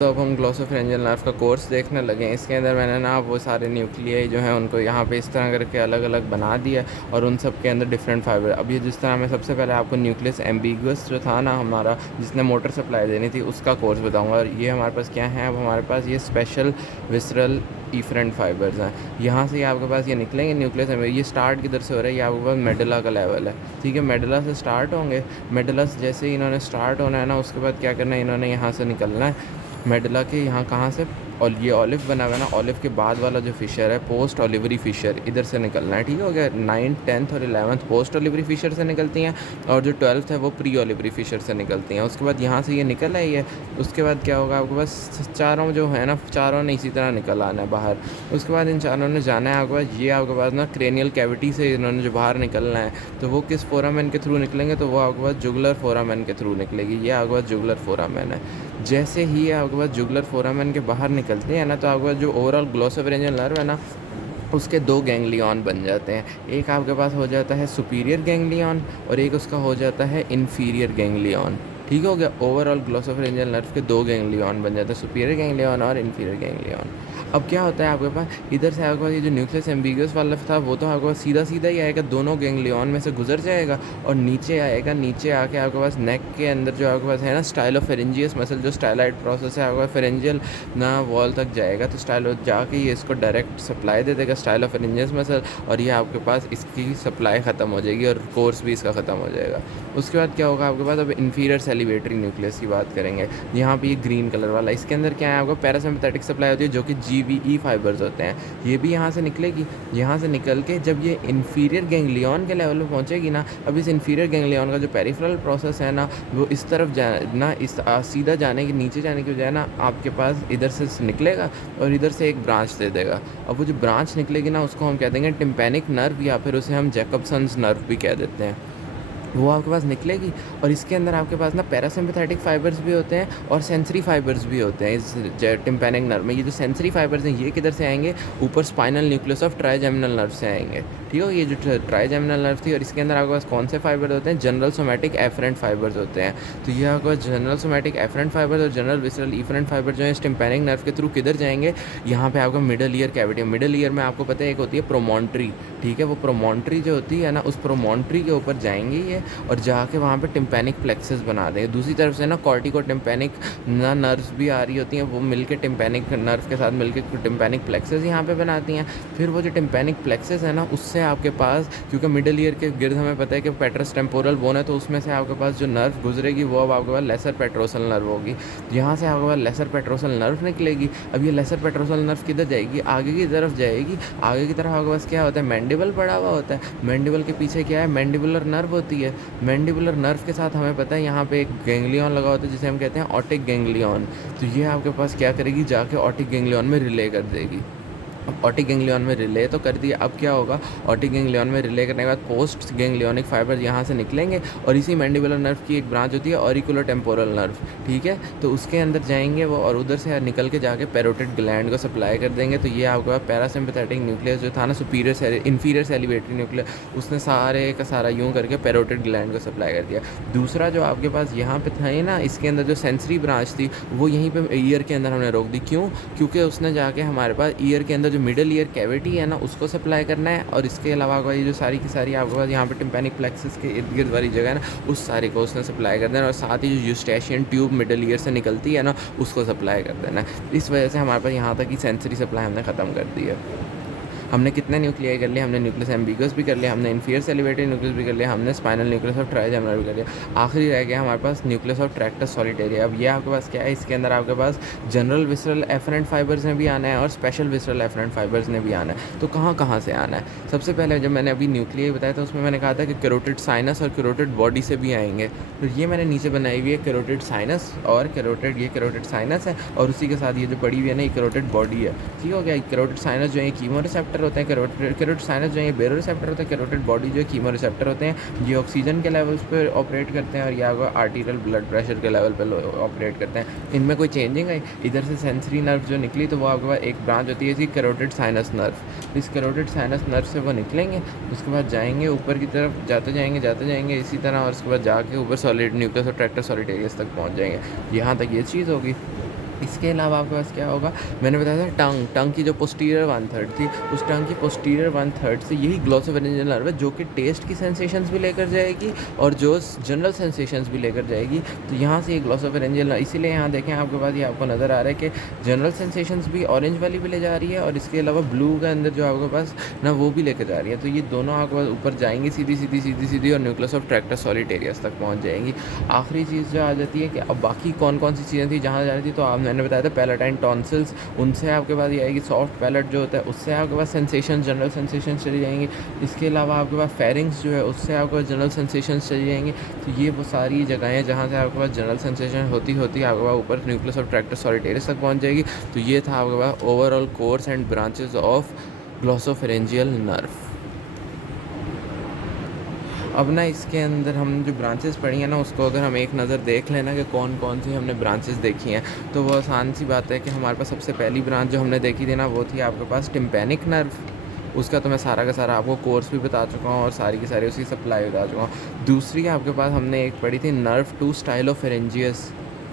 तो अब हम ग्लोसोफरेंजियल नर्व का कोर्स देखने लगे हैं। इसके अंदर मैंने ना वो सारे न्यूक्लियाई जो हैं उनको यहाँ पे इस तरह करके अलग अलग बना दिया और उन सब के अंदर डिफरेंट फाइबर। अब ये जिस तरह मैं सबसे पहले आपको न्यूक्लियस एम्बिगुअस जो था ना हमारा, जिसने मोटर सप्लाई देनी थी, उसका कोर्स बताऊँगा। और ये हमारे पास क्या है, अब हमारे पास ये स्पेशल विसरल इफरेंट फाइबर्स हैं। यहाँ से आपके पास ये निकलेंगे न्यूक्लियस में। ये स्टार्ट किधर से हो रहा है, ये आपके पास मेडुला का लेवल है, ठीक है। मेडुला से स्टार्ट होंगे। मेडुला से जैसे ही इन्होंने स्टार्ट होना है ना, उसके बाद क्या करना है, इन्होंने यहाँ से निकलना है मेडुला के यहाँ, कहाँ से, और ये ऑलिव बना हुआ है ना, ऑलिव के बाद वाला जो फिशर है पोस्ट ऑलिवरी फिशर, इधर से निकलना है, ठीक हो गया। 9th 10th और 11th पोस्ट ऑलिवरी फिशर से निकलती हैं और जो 12th है वो प्री ऑलिवरी फिशर से निकलती हैं। उसके बाद यहाँ से ये निकल आई है। उसके बाद क्या होगा, आपके पास चारों जो है ना, चारों ने इसी तरह निकल आना है बाहर। उसके बाद इन चारों ने जाना है आपके पास, ये आपके पास ना क्रेनियल कैविटी से इन्होंने जो बाहर निकलना है, तो वो किस फोरामेन के थ्रू निकलेंगे, तो वो आपके पास जुगुलर फोरामेन के थ्रू निकलेगी। ये आपके पास जुगुलर फोरामेन है। जैसे ही आपके पास जुगुलर फोरामेन के बाहर निकलते हैं ना, तो आपके पास जो ओवरऑल ग्लोसोफरेंजियल नर्व है ना, उसके दो गैंग्लियन बन जाते हैं। एक आपके पास हो जाता है सुपीरियर गैंग्लियन और एक उसका हो जाता है इन्फीरियर गैंग्लियन, ठीक हो गया। ओवरऑल ग्लोसोफरेंजियल नर्व के दो गैंग्लियन बन जाते हैं, सुपीरियर गैंग्लियन और इन्फीरियर गैंग्लियन। अब क्या होता है आपके पास, इधर से आपके पास ये जो न्यूक्लियस एम्बिगुअस वाला था वो तो आपके पास सीधा सीधा ही आएगा, दोनों गैंग्लियन में से गुजर जाएगा और नीचे आएगा। नीचे आके आपके पास नेक के अंदर जो आपके पास है ना स्टाइलोफेरेंजियस मसल, जो स्टाइलाइट प्रोसेस है आपके पास फेरेंजियल ना वॉल तक जाएगा, तो स्टाइलो जाके ये इसको डायरेक्ट सप्लाई दे देगा स्टाइलोफेरेंजियस मसल, और ये आपके पास इसकी सप्लाई ख़त्म हो जाएगी और कोर्स भी इसका ख़त्म हो जाएगा। उसके बाद क्या होगा आपके पास, अब इन्फीरियर सेलिवेटरी न्यूक्लियस की बात करेंगे। यहाँ पे ये ग्रीन कलर वाला, इसके अंदर क्या है, आपको पैरासिम्पैथेटिक सप्लाई होती है जो कि GVE फाइबर्स होते हैं। ये भी यहाँ से निकलेगी। यहाँ से निकल के जब ये इन्फीरियर गैंग्लियन के लेवल पे पहुँचेगी ना, अब इस इन्फीरियर गैंग्लियन का जो पेरिफेरल प्रोसेस है ना, वो इस तरफ जाना, इस सीधा जाने के, नीचे जाने की बजाय ना आपके पास इधर से निकलेगा और इधर से एक ब्रांच दे देगा। अब वो जो ब्रांच निकलेगी ना, उसको हम कह देंगे टिम्पैनिक नर्व, या फिर उसे हम जैकबसन्स नर्व भी कह देते हैं। वो आपके पास निकलेगी और इसके अंदर आपके पास ना पैरासिम्पैथेटिक फाइबर्स भी होते हैं और सेंसरी फाइबर्स भी होते हैं इस टिम्पैनिक नर्व में। ये जो सेंसरी फाइबर्स हैं ये किधर से आएंगे, ऊपर spinal nucleus of trigeminal nerve से आएंगे, ठीक है। ये जो ट्राइजेमिनल नर्व थी और इसके अंदर आपके पास कौन से फाइबर होते हैं, जनरल सोमैटिक एफरेंट फाइबर्स होते हैं। तो ये आपके पास जनरल सोमैटिक एफरेंट फाइबर्स और जनरल विसरल इफरेंट फाइबर जो है इस टिम्पैनिक नर्व के थ्रू किधर जाएंगे, यहाँ पे आपका middle ear cavity. Middle ear में आपको पता है एक होती है प्रोमोन्ट्री, ठीक है। वो प्रोमोन्ट्री जो होती है ना, उस प्रोमोन्ट्री के ऊपर जाएंगे ये और जाके वहाँ पे टिम्पैनिक प्लेक्सस बना देंगे। दूसरी तरफ से ना कॉर्टिको टिम्पैनिक ना नर्व्स भी आ रही होती हैं, वो मिलके टिम्पैनिक नर्व के साथ मिलके टिम्पैनिक प्लेक्सस यहाँ पे बनाती हैं। फिर वो जो टिम्पैनिक प्लेक्सस है ना, उससे आपके पास, क्योंकि मिडल ईयर के गिर्द हमें पता है कि पेट्रस टेम्पोरल बोन है, तो उसमें से आपके पास जो नर्व गुजरेगी वो अब आपके पास लेसर पेट्रोसल नर्व होगी। यहाँ से आपके पास लेसर पेट्रोसल नर्व निकलेगी। अब ये लेसर पेट्रोसल नर्व किधर जाएगी, आगे की तरफ जाएगी। आगे की तरफ आपके पास क्या होता है, मैंडिबल पड़ा हुआ होता है। मैंडिबल के पीछे क्या है, मैंडिबुलर नर्व होती है। मैंडिबुलर नर्व के साथ हमें पता है यहाँ पे एक गैंग्लियन लगा होता है जिसे हम कहते हैं ऑटिक गैंग्लियन। तो ये आपके पास क्या करेगी, जाके ऑटिक गैंग्लियन में रिले कर देगी। अब ऑटिक गैंग्लियन में रिले तो कर दिया, अब क्या होगा, ऑटिक गैंग्लियन में रिले करने के बाद पोस्ट गैंग्लियोनिक फाइबर यहाँ से निकलेंगे और इसी मैंडिबुलर नर्व की एक ब्रांच होती है ऑरिकुलर टेम्पोरल नर्व, ठीक है। तो उसके अंदर जाएंगे वो और उधर से निकल के जाके पैरोटिड ग्लैंड को सप्लाई कर देंगे। तो ये आपका पैरासिम्पैथेटिक न्यूक्लियस जो था ना, सुपीरियर इन्फीरियर सेलिवेटरी न्यूक्लियस, उसने सारे का सारा यूँ करके पैरोटिड ग्लैंड को सप्लाई कर दिया। दूसरा जो आपके पास यहाँ पे था ना, इसके अंदर जो सेंसरी ब्रांच थी वो यहीं पे ईयर के अंदर हमने रोक दी। क्यों, क्योंकि उसने जाके हमारे पास ईयर के अंदर जो मिडल ईयर कैविटी है ना, उसको सप्लाई करना है। और इसके अलावा ये जो सारी की सारी आपके पास यहाँ पे टिम्पैनिक प्लेक्सस के इर्द गिर्द वाली जगह है ना, उस सारे को उसने सप्लाई कर देना। और साथ ही जो यूस्टेशियन ट्यूब मिडल ईयर से निकलती है ना, उसको सप्लाई कर देना। इस वजह से हमारे पास यहाँ तक की सेंसरी सप्लाई हमने ख़त्म कर दी है। हमने कितने न्यूक्लियाई कर लिए, हमने न्यूक्लियस एम्बिगस भी कर लिया, हमने इन्फीरियर सेलिवेटरी न्यूक्लियस भी कर लिया, हमने स्पाइनल न्यूक्लियस ऑफ ट्राइजेमिनल भी कर लिया। आखिरी रह गया हमारे पास न्यूक्लियस ऑफ ट्रैक्टस सॉलिटेरिया। अब ये आपके पास क्या है, इसके अंदर आपके पास जनरल विसरल एफरेंट फाइबर्स ने भी आना है और स्पेशल विसरल एफरेंट फाइबर्स ने भी आना है। तो कहाँ कहाँ से आना है, सबसे पहले जब मैंने अभी न्यूक्लियाई बताया था उसमें मैंने कहा था कि कैरोटिड साइनस और कैरोटिड बॉडी से भी आएंगे। तो ये मैंने नीचे बनाई हुई है कैरोटिड साइनस और कैरोटिड, ये कैरोटिड साइनस है और उसी के साथ ये जो पड़ी हुई है ना, ये कैरोटिड बॉडी है, ठीक हो गया। कैरोटिड साइनस जो है कीमो रिसेप्टर होते हैं, कैरोटिड साइनस जो है बेरो रिसेप्टर होते हैं, कैरोटिड बॉडी जो है कीमो रिसेप्टर होते हैं। ये ऑक्सीजन के लेवल्स पर ऑपरेट करते हैं और या आर्टीरियल ब्लड प्रेशर के लेवल पर ऑपरेट करते हैं। इनमें कोई चेंजिंग आई, इधर से सेंसरी नर्व जो निकली तो वो आपके पास एक ब्रांच होती है इसकी कैरोटिड साइनस नर्व। इस कैरोटिड साइनस नर्व से वो निकलेंगे, उसके बाद जाएंगे ऊपर की तरफ, जाते जाएंगे इसी तरह, और उसके बाद जाके ऊपर सॉलिड न्यूक्लियस और ट्रैक्टर सॉलिटेरियस तक पहुँच जाएंगे। यहाँ तक ये चीज़ होगी। इसके अलावा आपके पास क्या होगा, मैंने बताया था टंग की जो पोस्टीरियर 1/3 थी, उस टंग की पोस्टीरियर 1/3 से यही ग्लोसोफेरेंजियल नर्व है जो कि टेस्ट की सेंसेशंस भी लेकर जाएगी और जो जनरल सेंसेशंस भी लेकर जाएगी। तो यहाँ से ये ग्लोसोफेरेंजियल नर्व, इसीलिए यहाँ देखें आपके पास ये आपको नज़र आ रहा है कि जनरल सेंसेशंस भी ऑरेंज वाली भी ले जा रही है और इसके अलावा ब्लू के अंदर जो आपके पास ना वो भी लेकर जा रही है। तो ये दोनों आपके पास ऊपर जाएंगी सीधी और न्यूक्लियस ऑफ ट्रैक्टर सॉलिटेरियस तक पहुँच जाएंगी। आखिरी चीज़ जो आ जाती है कि अब बाकी कौन कौन सी चीज़ें थी जहाँ जा रही थी, तो आप मैंने बताया था पैलेटाइन टॉन्सिल्स, उनसे आपके पास ये आएगी। सॉफ्ट पैलेट जो होता है उससे आपके पास सेंसेशन जनरल सेंसेशन चली जाएंगी। इसके अलावा आपके पास फेरिंग्स जो है उससे आपके पास जनरल सेंसेशन चली जाएंगी। तो ये वो सारी जगहें हैं जहाँ से आपके पास जनरल सेंसेशन होती आपके पास ऊपर न्यूक्लियस ऑफ ट्रैक्टर सॉलिटेरियस तक पहुँच जाएगी। तो ये था आपके पास overall course and branches of glossopharyngeal nerve. अब ना इसके अंदर हम जो ब्रांचेस पढ़ी हैं ना उसको अगर हम एक नज़र देख लेना कि कौन कौन सी हमने ब्रांचेस देखी हैं, तो वो आसान सी बात है कि हमारे पास सबसे पहली ब्रांच जो हमने देखी थी ना वो थी आपके पास टिम्पैनिक नर्व। उसका तो मैं सारा का सारा आपको कोर्स भी बता चुका हूँ और सारी की सारी उसकी सप्लाई बता चुका हूँ। दूसरी आपके पास हमने एक पढ़ी थी नर्व टू स्टाइलोफेरेंजियस,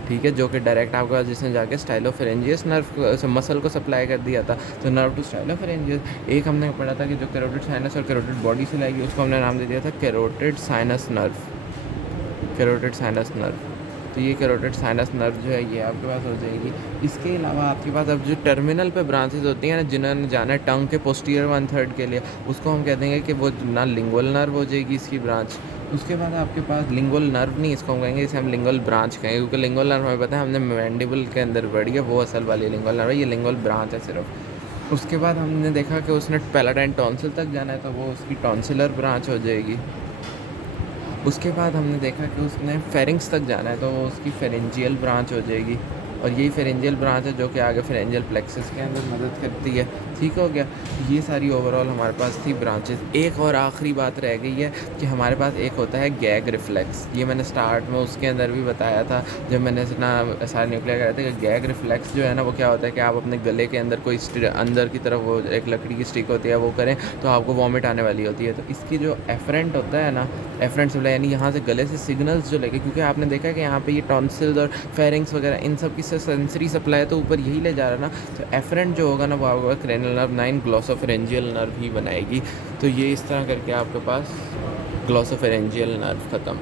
ठीक है, जो कि डायरेक्ट आपका जिसने जाके स्टाइलोफेरेंजियस नर्व मसल को सप्लाई कर दिया था, तो नर्व टू स्टाइलोफेरेंजियस। एक हमने पढ़ा था कि जो कैरोटिड साइनस और कैरोटिड बॉडी से लाएगी उसको हमने नाम दे दिया था carotid sinus nerve, carotid sinus nerve. तो ये कैरोटिड साइनस नर्व जो है ये आपके पास हो जाएगी। इसके अलावा आपके पास अब जो टर्मिनल पे ब्रांचेस होती हैं ना जिन्होंने जाना है टंग के पोस्टीरियर 1/3 के लिए, उसको हम कह देंगे कि वो ना लिंगुअल नर्व हो जाएगी इसकी ब्रांच। उसके बाद आपके पास लिंगुअल नर्व नहीं, इसको हम कहेंगे, इसे हम लिंगुअल ब्रांच कहेंगे क्योंकि लिंगुअल नर्व हमें पता है हमने मैंडिबल के अंदर पढ़ी है, वो असल वाली लिंगुअल नर्व है, ये लिंगुअल ब्रांच है सिर्फ। उसके बाद हमने देखा कि उसने पैलेटाइन टॉन्सिल तक जाना है तो वो उसकी टॉन्सिलर ब्रांच हो जाएगी। उसके बाद हमने देखा कि उसने फेरिंग्स तक जाना है तो वो उसकी फेरेंजियल ब्रांच हो जाएगी और यही फेरेंजियल ब्रांच है जो कि आगे फेरेंजियल प्लेक्सस के अंदर मदद करती है। ठीक हो गया, ये सारी ओवरऑल हमारे पास थी ब्रांचेस। एक और आखिरी बात रह गई है कि हमारे पास एक होता है गैग रिफ्लेक्स। ये मैंने स्टार्ट में उसके अंदर भी बताया था जब मैंने इतना सारे न्यूक्लियर कराए थे कि गैग रिफ्लेक्स जो है ना वो क्या होता है कि आप अपने गले के अंदर कोई अंदर की तरफ वो एक लकड़ी की स्टिक होती है वो करें तो आपको वॉमिट आने वाली होती है। तो इसकी जो एफरेंट होता है ना, एफरेंट सप्लाई यानी यहाँ से गले से सिग्नल्स जो लेके, क्योंकि आपने देखा है कि यहाँ पे ये टॉन्सिल्स और फेरिंग्स वगैरह इन सब की सेंसरी सप्लाई तो ऊपर यही ले जा रहा है ना, तो एफरेंट जो होगा ना वो आपका क्रेनियल नर्व 9 ग्लोसोफेरेंजियल नर्व ही बनाएगी। तो ये इस तरह करके आपके पास ग्लोसोफेरेंजियल नर्व ख़त्म।